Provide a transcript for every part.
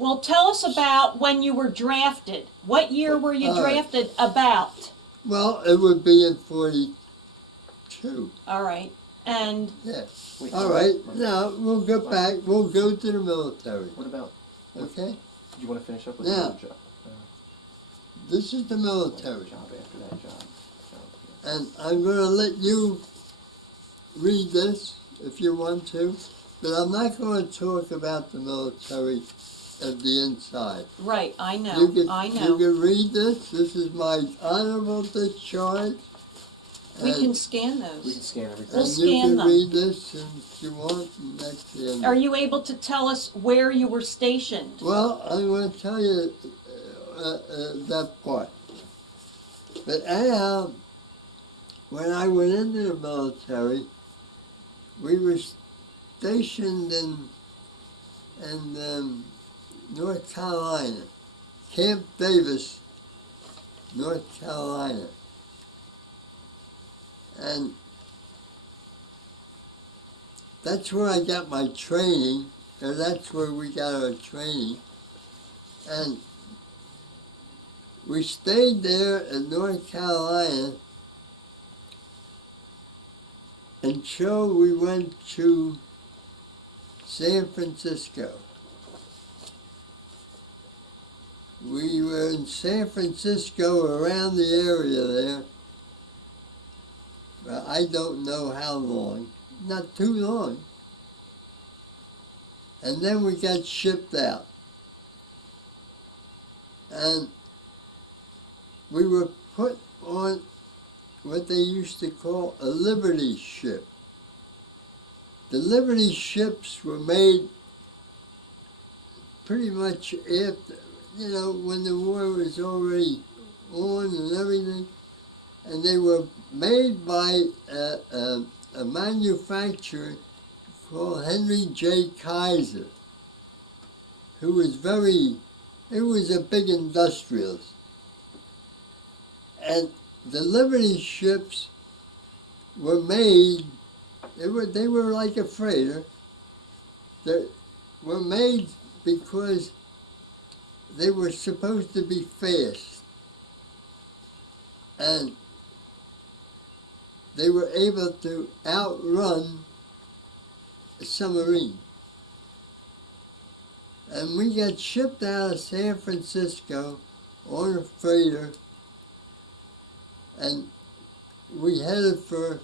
Well, tell us about when you were drafted. What year were you drafted about? Well, it would be in 42. All right. And Yeah. Wait, All right. Now, we'll go back. We'll go to the military. What about? Okay? Do you want to finish up with Now, your job? This is the military. Job after that job. And I'm going to let you read this if you want to, but I'm not going to talk about the military of the inside. right, I know. You I know. can read this. This is my honorable discharge. We and- can scan We those. can scan everything. We'll and scan you can them. read this if you want. And that's the end. Are you able to tell us where you were stationed? Well, I'm going to tell you that part. But anyhow, when I went into the military, we were stationed in North Carolina, Camp Davis, North Carolina. And that's where I got my training, or that's where we got our training. And we stayed there in North Carolina until we went to San Francisco. We were in San Francisco, around the area there, but I don't know how long, not too long. And then we got shipped out. And we were put on what they used to call a Liberty ship. The Liberty ships were made pretty much after, when the war was already on and everything. And they were made by a manufacturer called Henry J. Kaiser, who was he was a big industrialist. And the Liberty ships were made, they were like a freighter. They were made because they were supposed to be fast. And they were able to outrun a submarine. And we got shipped out of San Francisco on a freighter, and we headed for,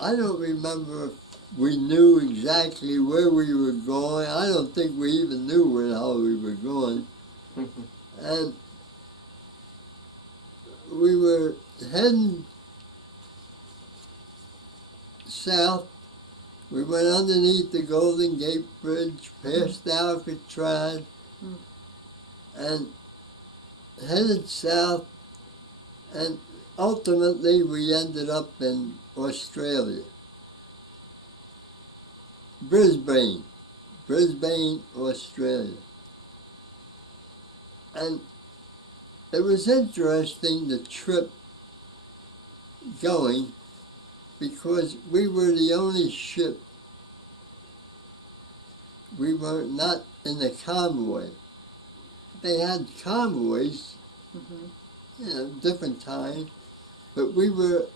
I don't remember if we knew exactly where we were going. I don't think we even knew where the hell we were going. And we were heading south. We went underneath the Golden Gate Bridge, past Alcatraz, and headed south, and ultimately we ended up in Australia. Brisbane, Australia. And it was interesting, the trip going, because we were the only ship. We were not in the convoy. They had convoys, different times, but we were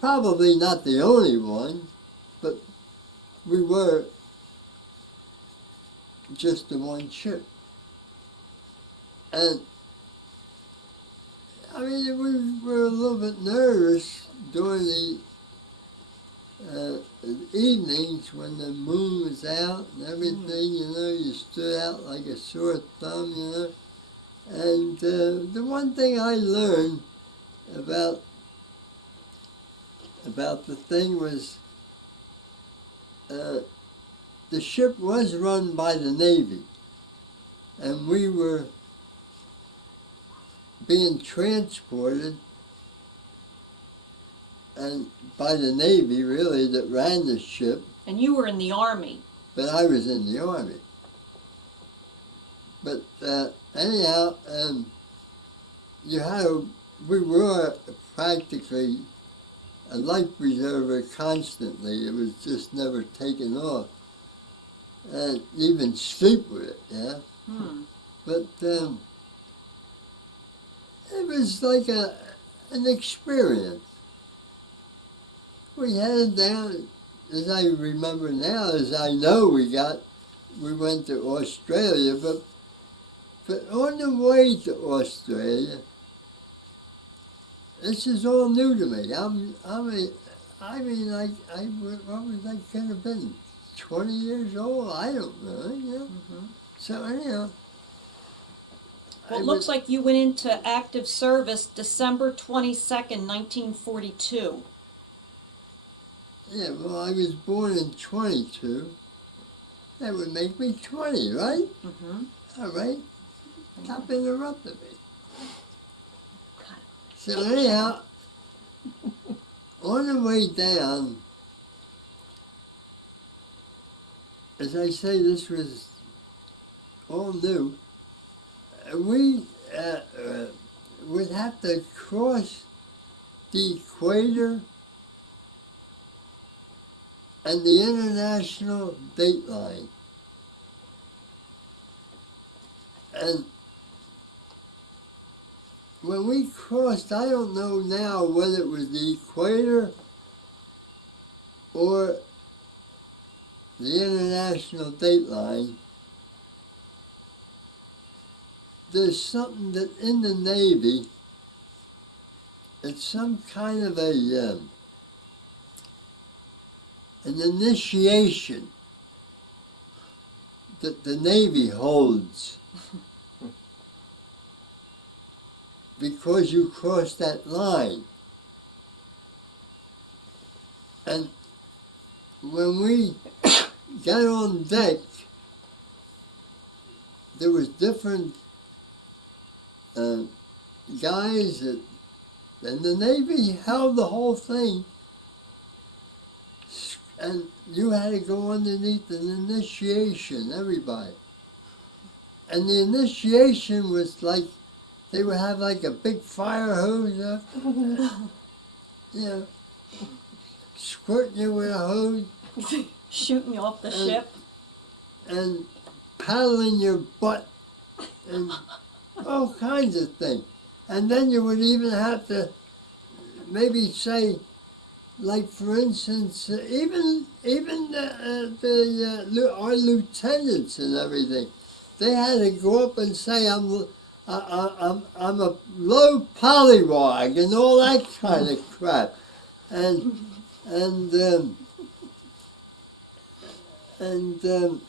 probably not the only one, but we were just the one ship. And I mean, we were a little bit nervous during the evenings when the moon was out and everything, you stood out like a sore thumb, And the one thing I learned about the thing was the ship was run by the Navy, and we were being transported and by the Navy, really, that ran the ship. And you were in the Army. But I was in the Army. But anyhow, we were practically a life preserver constantly. It was just never taken off. and even sleep with it, yeah. Hmm. But it was like an experience. We headed down, as I remember now, as I know we went to Australia, but on the way to Australia, this is all new to me. What was I could have been? 20 years old? I don't know, you know. Mm-hmm. So anyhow. Well, it looks like you went into active service December 22nd, 1942. Yeah, well, I was born in 22. That would make me 20, right? Mm-hmm. All right. Stop interrupting me. God. So anyhow, on the way down, as I say, this was all new. We would have to cross the equator and the international date line. And when we crossed, I don't know now whether it was the equator or the international date line. There's something that in the Navy, it's some kind of an initiation that the Navy holds because you cross that line. And when we got on deck, there was different guys that, and the Navy held the whole thing, and you had to go underneath an initiation, everybody. And the initiation was like, they would have like a big fire hose up, you know, squirting you with a hose, Shooting you off the ship. and paddling your butt, and all kinds of things. And then you would even have to maybe say, like for instance, even our lieutenants and everything, they had to go up and say, I'm a low polywog and all that kind of crap, and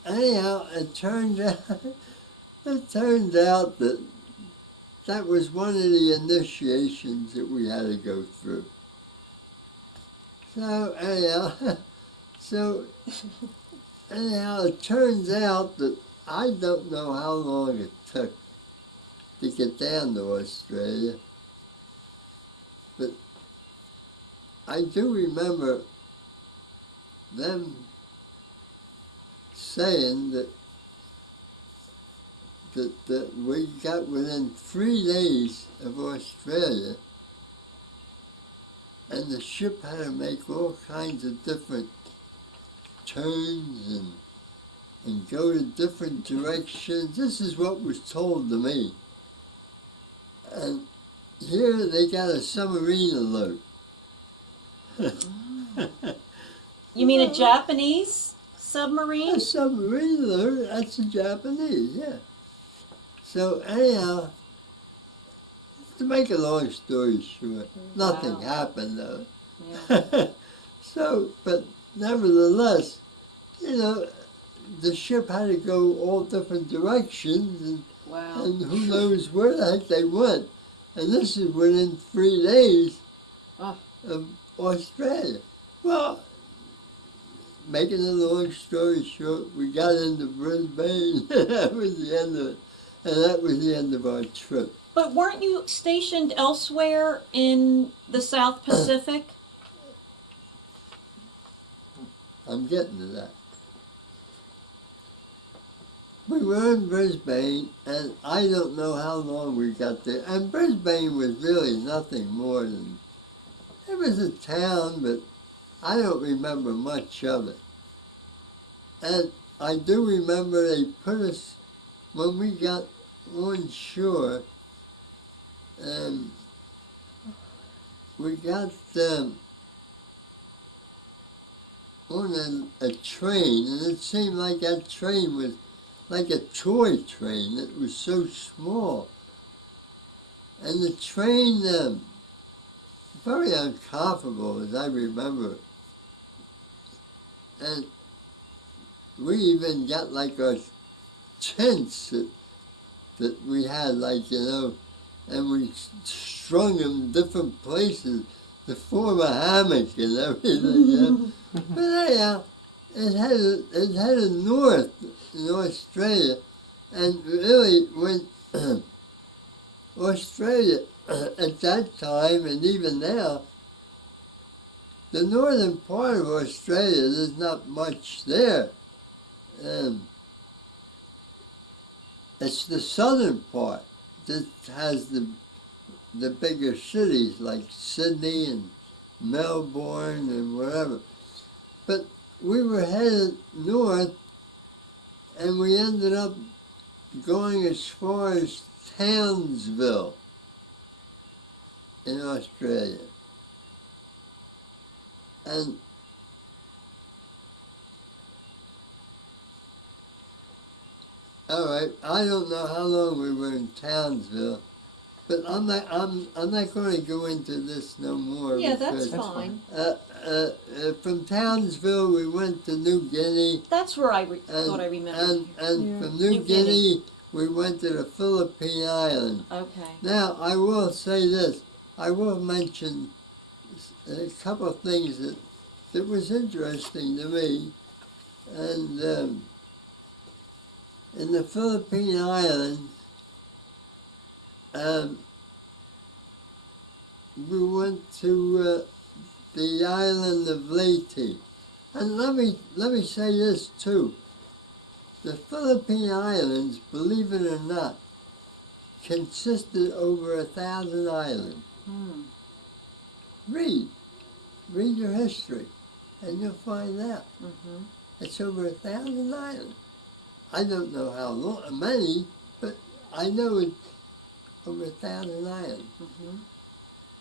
anyhow, it turned out that that was one of the initiations that we had to go through. So anyhow, it turns out that I don't know how long it took to get down to Australia, but I do remember them saying that we got within 3 days of Australia, and the ship had to make all kinds of different turns and go to different directions. This is what was told to me. And here they got a submarine alert. You mean a Japanese submarine? A submarine alert, that's a Japanese, yeah. So anyhow, to make a long story short, nothing happened though. Yeah. So, but nevertheless, you know, the ship had to go all different directions, and, Wow. and who knows where the heck they went. And this is within 3 days Oh. of Australia. Well, making a long story short, we got into Brisbane. That was the end of it. And that was the end of our trip. But weren't you stationed elsewhere in the South Pacific? I'm getting to that. We were in Brisbane, and I don't know how long we got there. And Brisbane was really nothing more than, it was a town, but I don't remember much of it. And I do remember they put us, when we got on shore, we got on a train, and it seemed like that train was like a toy train. It was so small. And the train, very uncomfortable, as I remember. And we even got like our tents that we had, like, you know, and we strung them different places to form a hammock and everything. You know? But anyhow, it headed north in Australia, and really when Australia at that time and even now, the northern part of Australia, there's not much there. It's the southern part that has the bigger cities like Sydney and Melbourne and wherever. But we were headed north, and we ended up going as far as Townsville in Australia. And all right, I don't know how long we were in Townsville, but I'm not going to go into this no more. Yeah, that's because, fine. From Townsville, we went to New Guinea. That's where I thought I remembered. And Yeah. from New New Guinea. Guinea, we went to the Philippine Islands. Okay. Now, I will say this. I will mention a couple of things that was interesting to me. And in the Philippine Islands, we went to the island of Leyte. And let me say this too. The Philippine Islands, believe it or not, consisted over 1,000 islands. Hmm. Read your history, and you'll find out. Mm-hmm. It's over 1,000 islands. I don't know how long, many, but I know it's over 1,000 islands. Mm-hmm.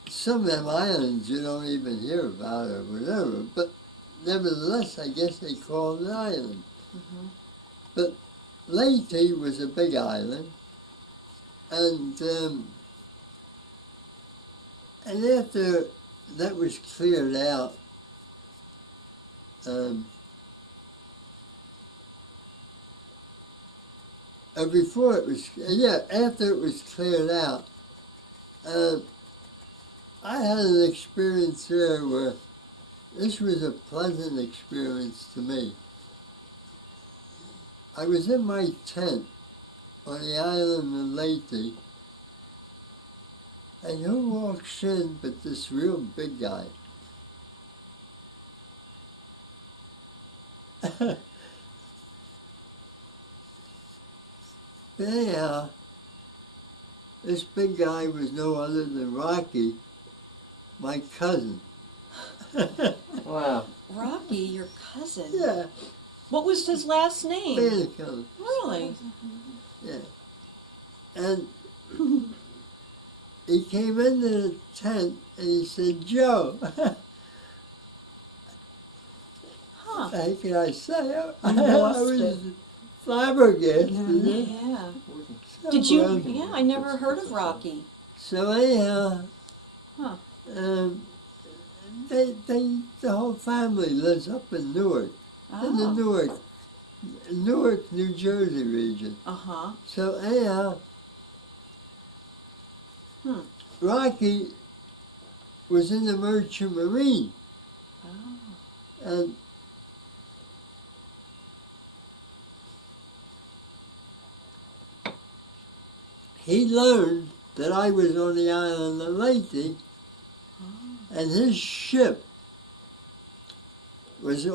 Some of them islands you don't even hear about or whatever, but nevertheless, I guess they call it an island. Mm-hmm. But Leyte was a big island, and after that was cleared out, or before it was, after it was cleared out, I had an experience there where this was a pleasant experience to me. I was in my tent on the island of Leyte, and who walks in but this real big guy? But anyhow, this big guy was no other than Rocky, my cousin. Wow. Rocky, your cousin. Yeah, What was his last name? Fantacone. Really? Yeah. And he came into the tent and he said, "Joe," Huh. how can I say? I lost was it. flabbergasted. Yeah. So, Did you? Yeah, I never heard of Rocky. So anyhow, Huh. the whole family lives up in Newark, in the Oh. Newark, New Jersey region. Uh-huh. So anyhow, Rocky was in the Merchant Marine, Oh. and he learned that I was on the island of Leyte, and his ship was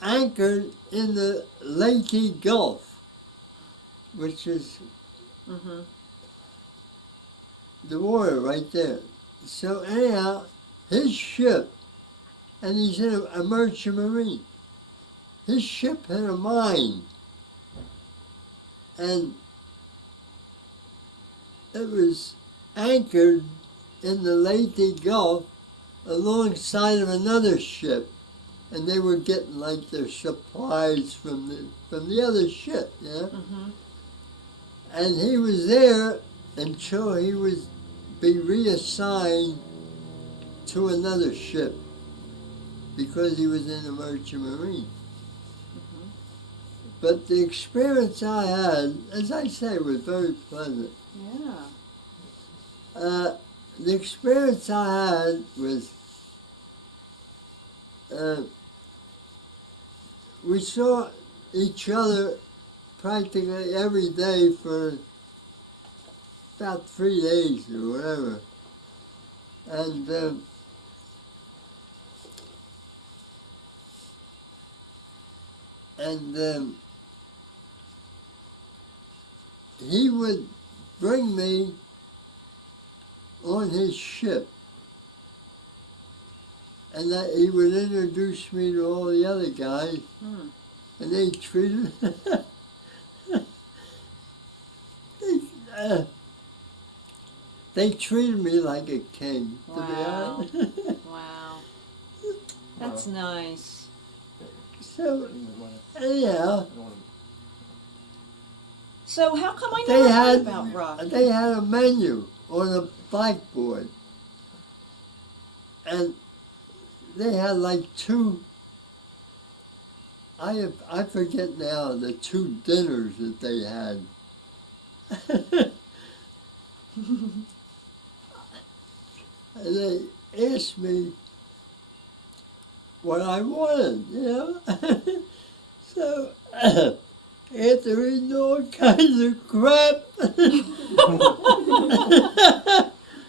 anchored in the Leyte Gulf, which is Mm-hmm. the water right there. So anyhow, his ship, and he's in a merchant marine. his ship had a mine, and it was anchored in the Leyte Gulf alongside of another ship, and they were getting like their supplies from the other ship, yeah. Mhm. And he was there until he was be reassigned to another ship because he was in the Merchant Marine. Mhm. But the experience I had, as I say, was very pleasant. Yeah. The experience I had was we saw each other practically every day for about 3 days or whatever. And he would bring me on his ship, and that he would introduce me to all the other guys, Hmm. and they treated they treated me like a king. To be Wow. honest. Wow. That's nice. So anyhow, So how come I they never heard had about Rocky? they had a menu on a blackboard, and they had like two. I forget now the two dinners that they had. And they asked me what I wanted, you know. So after eating all kinds of crap,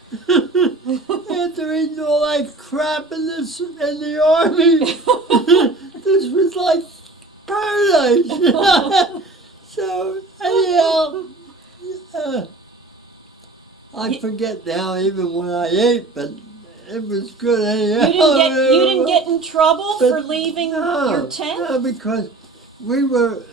after eating all that crap in the army, this was like paradise. So anyhow, I forget now even what I ate, but it was good anyhow. You didn't get in trouble But for leaving your tent? No, because we were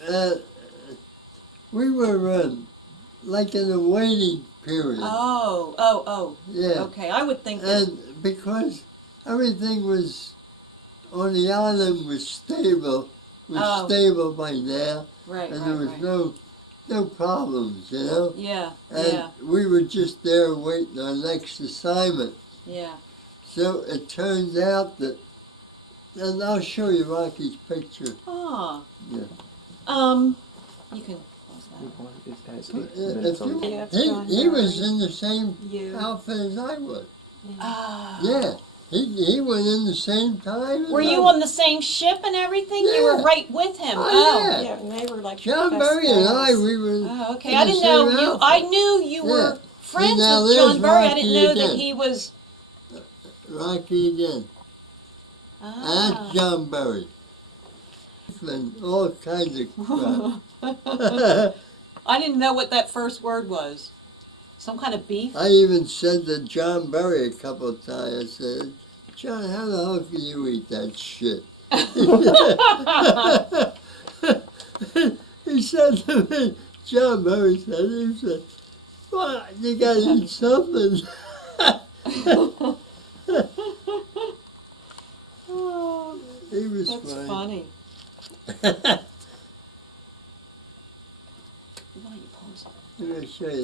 like in a waiting period. Oh. Yeah. Okay, I would think that. And because everything was on the island was stable Oh. by now, Right, and right, there was right. no problems, you know. Yeah, And yeah, we were just there waiting our next assignment. yeah. So it turns out that, and I'll show you Rocky's picture. Ah. Yeah. You can close that. If you, he was in the same outfit as I was. Ah. Yeah, he went in the same time. Were you on the same ship and everything? You were Yeah. right with him. Oh, Yeah, and they were like John best Berry and I, pals. we were. Oh, okay. in I the didn't know same you. outfit. I knew you were Yeah. friends now with there's John Berry. I Rocky didn't know that again. he was. Rocky again. Ah. That's John Berry. And all kinds of crap. I didn't know what that first word was. Some kind of beef? I even said to John Berry a couple of times, I said, John, how the hell can you eat that shit? He said to me, John Berry said, he said, well, you gotta eat something. Oh, He was that's funny. funny. Why don't you pause it? I'm gonna show you.